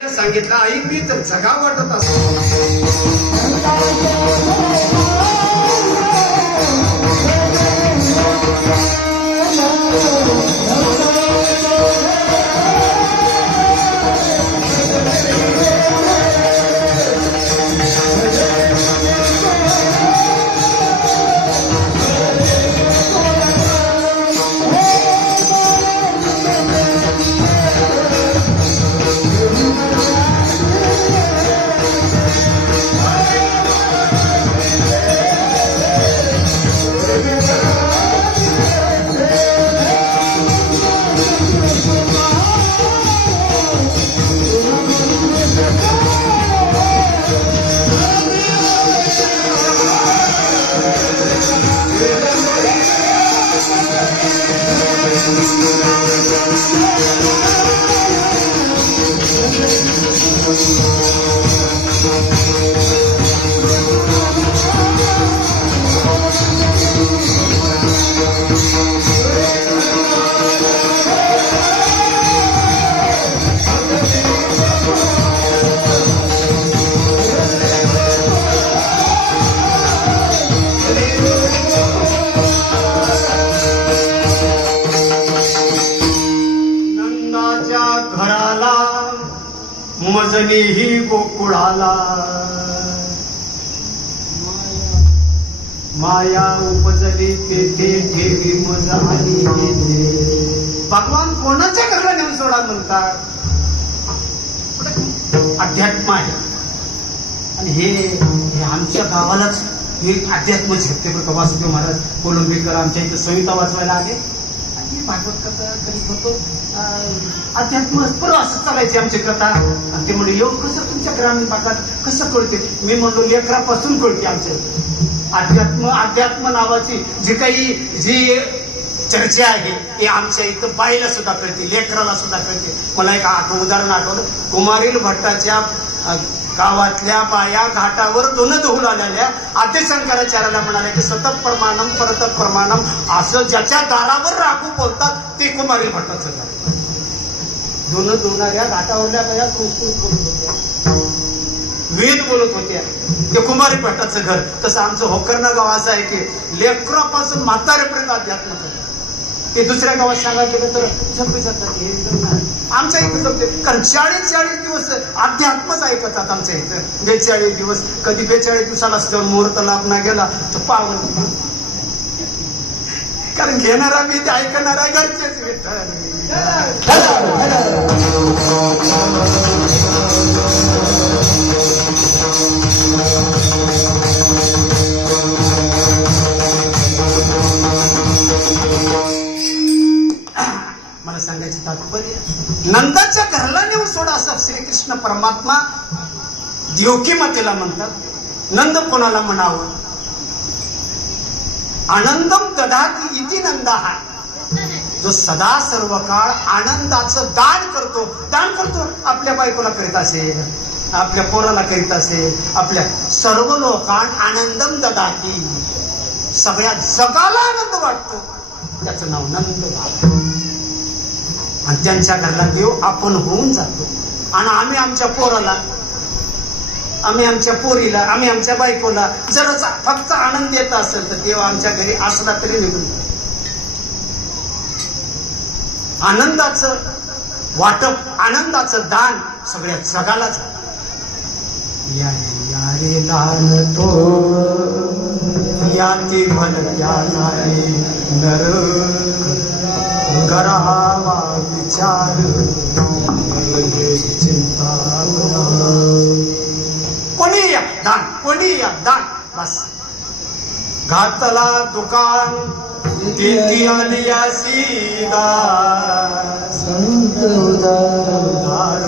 सांगितलं आई मी तर जगा वाटत असतो. मजली ही गोकुळाला माया उपजली तेथे ठेवी मज आली तेथे. भगवान कोणाच्या घरला नेऊन सोडा म्हणतात. अध्यात्म आहे आणि हे आमच्या गावालाच हे अध्यात्म झेपते. बरं वासुदेव महाराज कोलंबीकर आमच्या इथे संहिता वाचवायला आले आणि भागवत कथा करीत होतो. अध्यात्म बरं असं चालायची आमची कथा. आणि ते म्हणजे योग कसं तुमच्या ग्रामीण भागात कसं कळते. मी म्हणलो लेकरापासून कळते आमच्या अध्यात्म नावाची जी चर्चा आहे हे आमच्या इथं बाईला सुद्धा कळते, लेकराला सुद्धा कळते. मला एक उदाहरण आठवलं. कुमारील भट्टाच्या गावातल्या बाया घाटावर धुवून आलेल्या आद्यशंकराचार्याला म्हणाले की सतत प्रमाणम परत प्रमाणम असं ज्याच्या दारावर राखू बोलतात ते कुमारील भट्टाचं घर. धुवणाऱ्या घाटावरल्या बाया संस्कृत बोलत होत्या, वेद बोलत होत्या. ते कुमारी भट्टाचं घर. तसं आमचं होकरणं गाव असं आहे की लेकरापासून म्हातारेपर्यंत अध्यात्म करतात. ते दुसऱ्या गावात सांगायला गेलं तर झपे जातात. हे आमच्या इथं जपते कारण 40 दिवस अध्यात्मच ऐकतात आमच्या इथं. 42 दिवस कधी 42 दिवसाला सुद्धा मुहूर्त लाभला गेला तर पावन. कारण घेणारा मी ते ऐकणारा घरचेच विठ्ठल. मला सांगायचं तात्पर्य नंदाच्या घरला नेऊन सोडा असं श्रीकृष्ण परमात्मा देवकी मातेला म्हणतात. नंद कोणाला म्हणावं. आनंदम ददाति इति नंदा हा जो सदा सर्व काळ आनंदाचं दान करतो. आपल्या बायकोला करीत असेल, आपल्या पोराला करीत असेल, आपल्या सर्व लोकांना आनंदम ददाति. सगळ्या जगाला आनंद वाटतो त्याचं नाव नंद बाबा. आणि त्यांच्या घरला देव आपण होऊन जातो. आणि आम्ही आमच्या पोराला, आम्ही आमच्या पोरीला, आम्ही आमच्या बायकोला जर फक्त आनंद देत असेल तर देव आमच्या घरी असला तरी निघून जातो. आनंदाचं वाटप, आनंदाचं दान सगळ्या जगालाच. या रे लहान तो या की मन ज्ञानाने नर गरहावा विचार चिंता. कोणी या दान बस. घातला दुकान तेथी आलिया सीदा संत उदार